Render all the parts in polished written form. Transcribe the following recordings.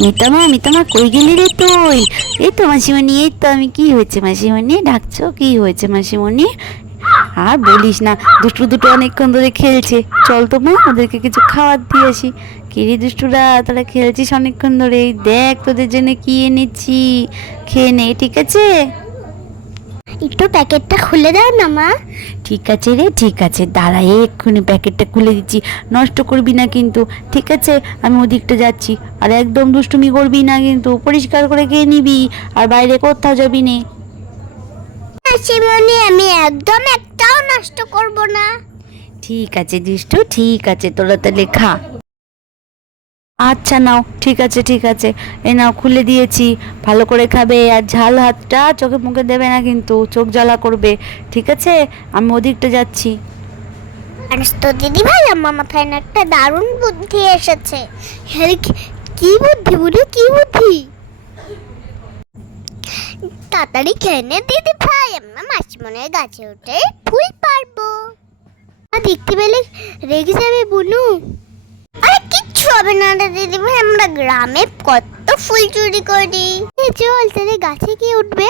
মিতামা মিতামা কই গেলি রে তুই? এই তো মাসিমণি, এই তো আমি। কি হয়েছে মাসিমণি, ডাকছো? কি হয়েছে মাসিমণি? আর বলিস না, দুষ্টু দুটো অনেকক্ষণ ধরে খেলছে। চল তো মা, ওদেরকে কিছু খাবার দিয়ে আসি। কিরে দুষ্টুরা, তোরা খেলছিস অনেকক্ষণ ধরে? এই দেখ তোদের জন্য কি এনেছি, খেয়ে নে, ঠিক আছে? একটু প্যাকেটটা খুলে দাও না মা। ঠিক আছে রে, ঠিক আছে, দাঁড়া এক্ষুনি প্যাকেটটা খুলে দিচ্ছি। নষ্ট করবি না কিন্তু, ঠিক আছে? আমি ওদিকটা যাচ্ছি। আর একদম দুষ্টুমি করবি না কিন্তু, পরিষ্কার করে খেয়ে নিবি। আর বাইরে কোথাও যাবি নে। মাসিমণি, আমি একদম একটাও নষ্ট করব না। ঠিক আছে দুষ্টু, ঠিক আছে, তোরা তাহলে খা। আচ্ছা নাও, ঠিক আছে ঠিক আছে, এ নাও খুলে দিয়েছি। ভালো করে খাবে, আর ঝাল হাতটা চোখে মুখে দেবে না কিন্তু, চোখ জ্বালা করবে, ঠিক আছে? আমি ওদিকটা যাচ্ছি। জানিস তো দিদি ভাই, আমার মাথায় না একটা দারুণ বুদ্ধি এসেছে। হ্যাঁ, কি বুদ্ধি বলো, কি বুদ্ধি? তাড়াতাড়ি খেয়ে নে দিদি ভাই, আমরা মাসিমণির গাছে উঠে ফুল পারবো। আর দেখতে পেলে রেগে যাবে বুনু। আরে কিচ্ছু হবে না রে দিদি ভাই, আমরা গ্রামে কত ফুল চুরি করি। চল তাহলে গাছে কি উঠবে?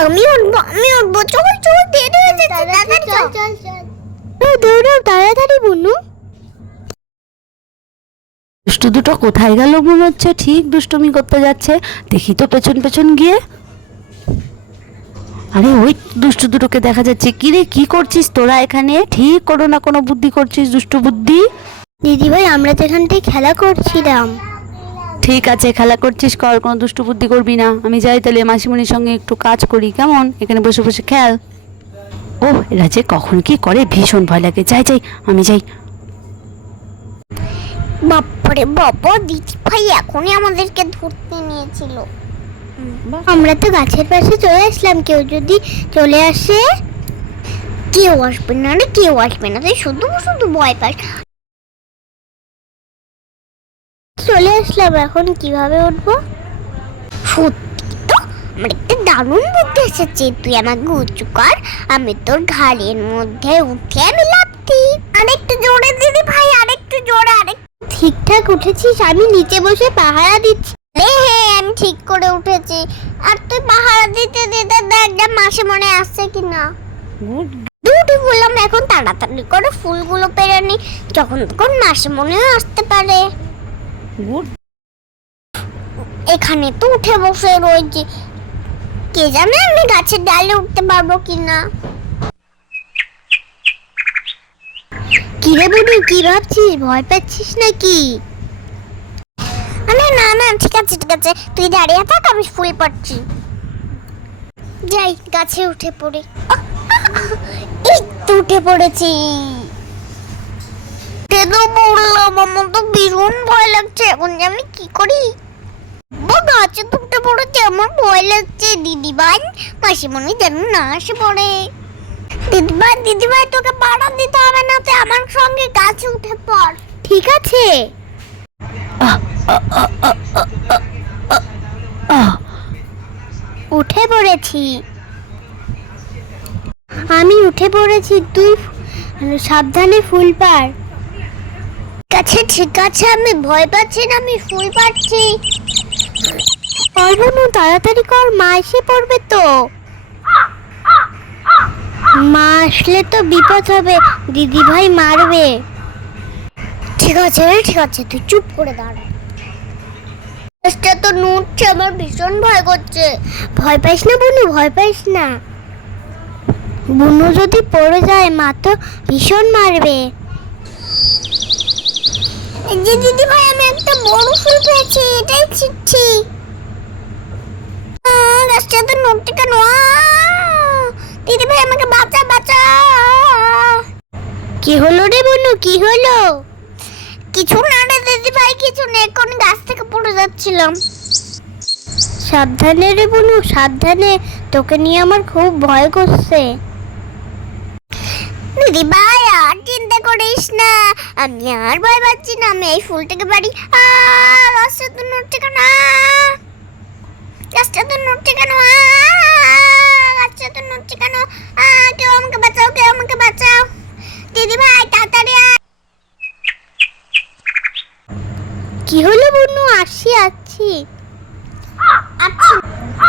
আমি উঠবো, আমি উঠবো। চল চল, দেরি হয়ে যাচ্ছে, তাড়াতাড়ি চল চল চল। দৌড়াও তাড়াতাড়ি বুনু। দুষ্টু দুটো কোথায় গেল মনে হচ্ছে, ঠিক দুষ্টুমি করতে যাচ্ছে। দেখি তো পেছন পেছন গিয়ে। আরে ওই দুষ্টু দুটোকে দেখা যাচ্ছে। কি রে, কি করছিস তোরা এখানে? ঠিক কোনো না কোনো বুদ্ধি করছিস, দুষ্টু বুদ্ধি। দিদি ভাই, আমরা তো এখান থেকে খেলা করছিলাম। ঠিক আছে, খেলা করছিস কর, কোনো দুষ্টু বুদ্ধি করবি না। আমি যাই তাহলে মাসিমণির সঙ্গে একটু কাজ করি, কেমন? এখানে বসে বসে খেল। ও, এরা যে কখন কি করে, ভীষণ ভয় লাগে। যাই যাই, আমি যাই। বাপরে বাবা, দিদি ভাই এখনই আমাদেরকে ধরতে নিয়েছিল। আমরা তো গাছের পাশে চলে আসলাম, কেউ যদি চলে আসে। কেউ আসবে না রে, কেউ আসবে না, তুই শুধু শুধু ভয় পাস। চলে আসলাম, এখন কিভাবে উঠবো? সত্যি তো, আমার একটা দারুণ বুদ্ধি এসেছে। তুই আমাকে উঁচু কর, আমি তোর ঘাড়ের মধ্যে উঠে আমি লাফ দিই। আরেকটু জোরে দিদি ভাই, আরেকটু জোরে। ঠিকঠাক উঠেছিস? আমি নিচে বসে পাহারা দিচ্ছি। হ্যাঁ, আমি ঠিক করে উঠেছি। আর তুই পাহারা দিতে দিতে দেখ যে মাসিমণি আসছে কিনা। দুটি বললাম, এখন তাড়াতাড়ি করে ফুলগুলো পেরে নি, যখন তখন মাসিমণিও আসতে পারে। এখানে তো উঠে বসে রয়েছি, কে জানে আমি গাছের ডালে উঠতে পারবো কিনা। কিরে বুনু, কি ভাবছিস? ভয় পাচ্ছিস নাকি? আরে না না, ঠিক আছে ঠিক আছে, তুই দাঁড়িয়ে থাক, আমি ফুল পাচ্ছি। যাই গাছে উঠে পড়ি। এই তো উঠে পড়েছি। তো বললাম, আমার তো ভীষণ ভয় লাগছে, এখন যে আমি কি করি। গাছে তো উঠে পড়েছে, আমার ভয় লাগছে। দিদিভাই, মাসিমণি যেন না আসে পড়ে। দিদিভাই তোকে পাড়া দিতে হবে না, তুই আমার সঙ্গে গাছে উঠে পড়, ঠিক আছে? উঠে পড়েছি, আমি উঠে পড়েছি। তুই সাবধানে ফুল পার। ঠিক আছে, আমি ভয় পাচ্ছি না, আমি ফুল পাচ্ছি। পারবো না, তাড়াতাড়ি কর, মা এসে পড়বে তো। মা আসলে তো বিপদ হবে, দিদি ভাই মারবে। ঠিক আছে ঠিক আছে, তুই চুপ করে দাঁড়া। তো নড়ছে, আমার ভীষণ ভয় করছে। ভয় পাইস না বুনু, ভয় পাইস না। বুনু যদি পড়ে যায়, মা তো ভীষণ মারবে। যে দিদি ভাই, আমি একটা বড় ফুল পেয়েছি, এটাই ছিটছি। গাছটা তো নড়ছে কেন? দিদি ভাই, আমাকে বাঁচা বাঁচা। কি হলো রে বুনু, কি হলো? কিছু না রে দিদি ভাই, কিছু নেই, কোন গাছ থেকে পড়ে যাচ্ছিলাম। সাবধানে রে বুনু, সাবধানে, তোকে নিয়ে আমার খুব ভয় করছে। দিদি ভাই, আর চিন্তা করিস না, আমি আর ভয় পাচ্ছি না, আমি এই ফুলটাকে পারি। গাছটা তো নড়ছে কেন? গাছটা তো নড়ছে কেন? গাছটা তো নড়ছে কেন? কেউ আমাকে বাঁচাও, কেউ আমাকে বাঁচাও। দিদি ভাই তাড়াতাড়ি। কি হলো বুনু, আসছে আছি। আচ্ছা,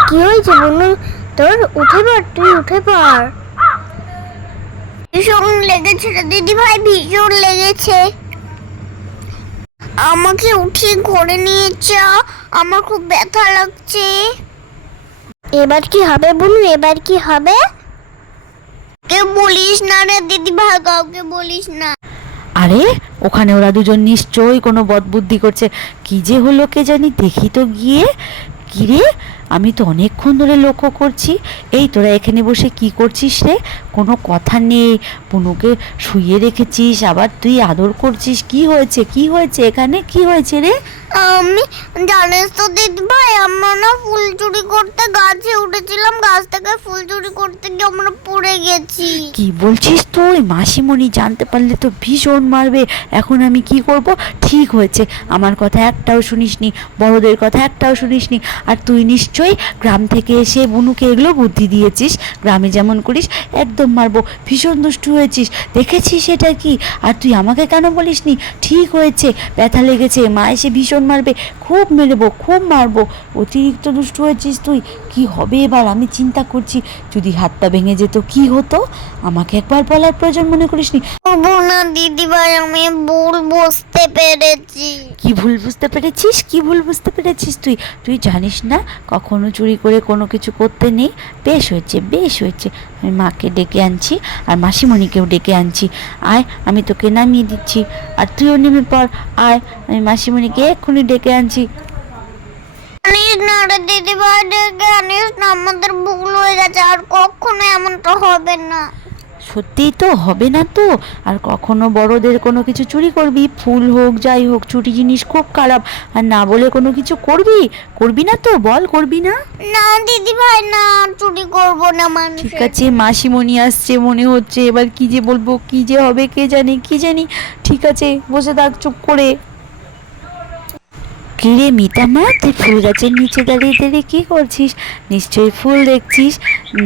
কি হয়েছে বনু তোর? উঠে পড়, তুই উঠে পড়। ভীষণ লেগেছে রে দিদি ভাই, ভীষণ লেগেছে। আমাকে উঠিয়ে ঘরে নিয়ে যা, আমার খুব ব্যথা লাগছে। এবার কি হবে বনু, এবার কি হবে? কেউ বলিস না রে দিদি ভাই, কাউকে বলিস না। আরে ওখানে ওরা দুজন নিশ্চয়ই কোনো বদবুদ্ধি করছে। কি যে হলো কে জানি, দেখি তো গিয়ে। কি রে, আমি তো অনেকক্ষণ ধরে লক্ষ্য করছি। এই তোরা এখানে বসে কি করছিস রে? কোনো কথা নেই, পুনুকে শুইয়ে রেখেছিস, আবার তুই আদর করছিস। কি হয়েছে, কি হয়েছে এখানে, কি হয়েছে রে? আমি জানিস তো দিদি ভাই, আমরা না ফুল চুরি করতে গাছে উঠেছিলাম, গাছ থেকে ফুল চুরি করতে গিয়ে আমরা পড়ে গেছি। কি বলছিস তুই? মাসিমণি জানতে পারলে তো ভীষণ মারবে। এখন আমি কি করব? ঠিক হয়েছে, আমার কথা একটাও শুনিসনি, বড়দের কথা একটাও শুনিসনি। আর তুই নিশ্চয়ই গ্রাম থেকে এসে বুনুকে এগুলো বুদ্ধি দিয়েছিস। গ্রামে যেমন করিস একদম মারবো, ভীষণ দুষ্টু হয়েছিস, দেখেছিস এটা কি? আর তুই আমাকে কেন বলিসনি? ঠিক হয়েছে, ব্যথা লেগেছে, মা এসে ভীষণ মারবে, খুব মেরেবো, খুব মারবো। অতিরিক্ত দুষ্টু হয়েছিস তুই। কি হবে এবার আমি চিন্তা করছি, যদি হাত পা ভেঙে যেত কি হতো? আমাকে একবার বলার প্রয়োজন মনে করিসনি? না দিদি ভাই, আমি ভুল বুঝতে পেরেছি। কি ভুল বুঝতে পেরেছিস, কি ভুল বুঝতে পেরেছিস তুই? তুই জানিস না কখনো চুরি করে কোনো কিছু করতে নেই। বেশ হয়েছে, বেশ হয়েছে, আমি মাকে ডেকে আনছি আর মাসিমণিকেও ডেকে আনছি। আয়, আমি তোকে নামিয়ে দিচ্ছি, আর তুইও নেমে পড়। আয়, আমি মাসিমণিকে এক্ষুনি ডেকে আনছি। আনিস না রে দিদি ভাই, ডেকে আনিস না, আমাদের ভুল হয়ে গেছে, আর কখনো এমনটা হবে না। সত্যিই তো হবে না তো। আর কখনো বড়দের কোনো কিছু চুরি করবি, ফুল হোক যাই হোক, চুরি জিনিস খুব খারাপ। আর না বলে কোনো কিছু করবি, করবি না তো, বল করবি না? না দিদি ভাই, না চুরি করবো না। মানুষ ঠিক আছে, মাসিমণি আসছে মনে হচ্ছে, এবার কি যে বলবো, কি যে হবে কে জানে, কি জানি। ঠিক আছে, বসে থাক চুপ করে। কিরে মিতা মা, তুই ফুল গাছের নিচে দাঁড়িয়ে দাঁড়িয়ে কি করছিস? নিশ্চয়ই ফুল দেখছিস।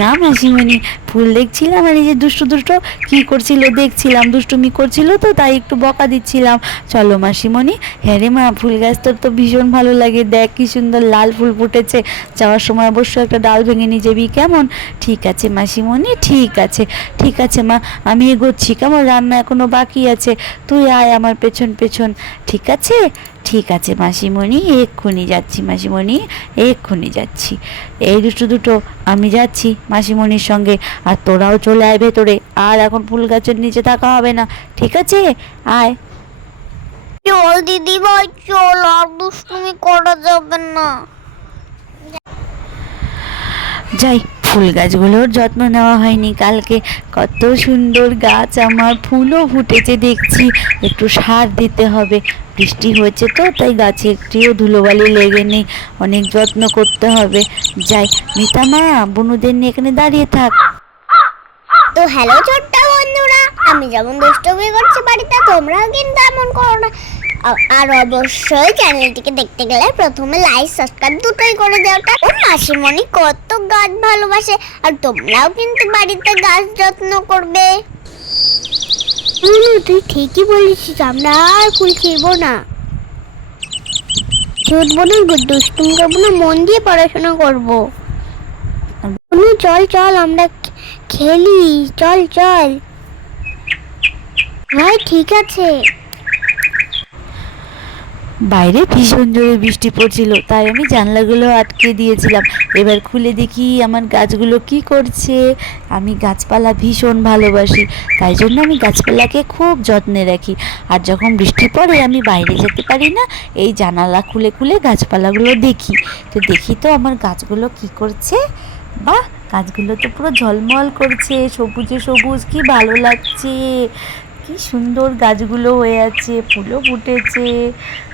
না মাসিমণি, ফুল দেখছিলাম, আর এই যে দুষ্টু দুষ্টু কি করছিল দেখছিলাম, দুষ্টুমি করছিল তো তাই একটু বকা দিচ্ছিলাম। চলো মাসিমণি। হ্যাঁ রে মা, ফুল গাছ তোর তো ভীষণ ভালো লাগে, দেখ কি সুন্দর লাল ফুল ফুটেছে। যাওয়ার সময় অবশ্যই একটা ডাল ভেঙে নিয়ে যাবি, কেমন? ঠিক আছে মাসিমণি, ঠিক আছে, ঠিক আছে মা, আমি এগোচ্ছি, কেমন? রান্না এখনো বাকি আছে, তুই আয় আমার পেছন পেছন। ঠিক আছে, ঠিক আছে মাসিমণি, এক্ষুনি যাচ্ছি মাসিমণি, এক্ষুনি যাচ্ছি। এই দুটো দুটো আমি যাচ্ছি মাসিমণির সঙ্গে, আর তোরাও চলে আয় ভেতরে, আর এখন ফুল গাছের নিচে থাকা হবে না, ঠিক আছে? আয়। চল দিদি ভাই, চল, আর দুষ্টুমি করা যাবে না। যাই, ফুল গাছগুলোর যত্ন নেওয়া হয়নি কালকে। কত সুন্দর গাছ আমার, ফুলও ফুটেছে দেখছি। একটু সার দিতে হবে, বৃষ্টি হয়েছে তো তাই গাছে একটিও ধুলোবালি লেগে নেই, অনেক যত্ন করতে হবে। যাই, মিতা মা বুনুদের নিয়ে এখানে দাঁড়িয়ে থাক। তো হ্যালো ছোট্ট বন্ধুরা, আমি যেমন দুষ্টুমি করছি বাড়িতে, তোমরাও কিন্তু এমন করো না। আর অবশ্যই চ্যানেলটিকে দেখতে গেলে প্রথমে লাইক সাবস্ক্রাইব দুটোই করে দেওয়াটা। ও মাসিমণি কত গাছ ভালোবাসে, আর তোমরাও কিন্তু বাড়িতে গাছ যত্ন করবে। তুই ঠিকই বলেছিস, আমরা আর ফুল ছিঁড়বো না, ছুটবো না, দুষ্টুমি করবো না, মন দিয়ে পড়াশোনা করবো। চল চল, আমরা খেলি, চল চল ভাই। ঠিক আছে। বাইরে ভীষণ জোরে বৃষ্টি পড়ছিল, তাই আমি জানলাগুলো আটকে দিয়েছিলাম। এবার খুলে দেখি আমার গাছগুলো কি করছে। আমি গাছপালা ভীষণ ভালোবাসি, তাই জন্য আমি গাছপালাকে খুব যত্নে রাখি। আর যখন বৃষ্টি পড়ে আমি বাইরে যেতে পারি না, এই জানালা খুলে খুলে গাছপালাগুলো দেখি। তো দেখি তো আমার গাছগুলো কি করছে। বাহ, গাছগুলো তো পুরো ঝলমল করছে, সবুজে সবুজ, কি ভালো লাগছে। কি সুন্দর গাছগুলো হয়ে আছে, ফুলও ফুটেছে।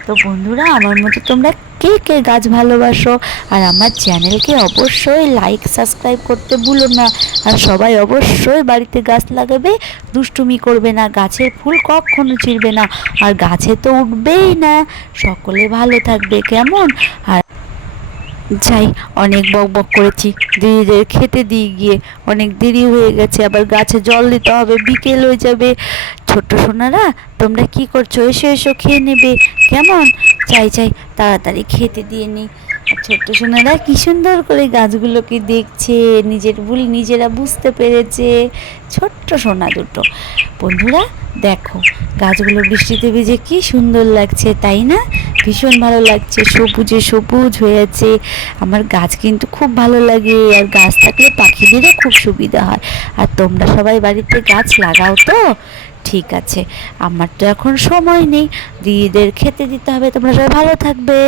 তো বন্ধুরা, আমার মতো তোমরা কে কে গাছ ভালোবাসো? আর আমার চ্যানেলকে অবশ্যই লাইক সাবস্ক্রাইব করতে ভুলো না। আর সবাই অবশ্যই বাড়িতে গাছ লাগাবে, দুষ্টুমি করবে না, গাছের ফুল কখনো ছিঁড়বে না, আর গাছে তো উঠবেই না। সকলে ভালো থাকবে, কেমন? আর যাই, অনেক বক বক করেছি, দিদিদের খেতে দিয়ে গিয়ে অনেক দেরি হয়ে গেছে, আবার গাছে জল দিতে হবে, বিকেল হয়ে যাবে। ছোট্ট সোনারা তোমরা কি করছো? এসো এসো, খেয়ে নেবে কেমন? চাই চাই তাড়াতাড়ি খেতে দিয়ে নি। আর ছোট্ট সোনারা কি সুন্দর করে গাছগুলোকে দেখছে, নিজের ভুল নিজেরা বুঝতে পেরেছে। ছোট্ট সোনা দুটো। বন্ধুরা দেখো, গাছগুলো বৃষ্টিতে ভিজে কি সুন্দর লাগছে, তাই না? ভীষণ ভালো লাগছে, সবুজে সবুজ হয়েছে। আমার গাছ কিন্তু খুব ভালো লাগে, আর গাছ থাকলে পাখিদেরও খুব সুবিধা হয়। আর তোমরা সবাই বাড়িতে গাছ লাগাও তো? ঠিক আছে, আমার তো এখন সময় নেই, দিদিদের খেতে দিতে হবে। তোমরা সবাই ভালো থাকবে।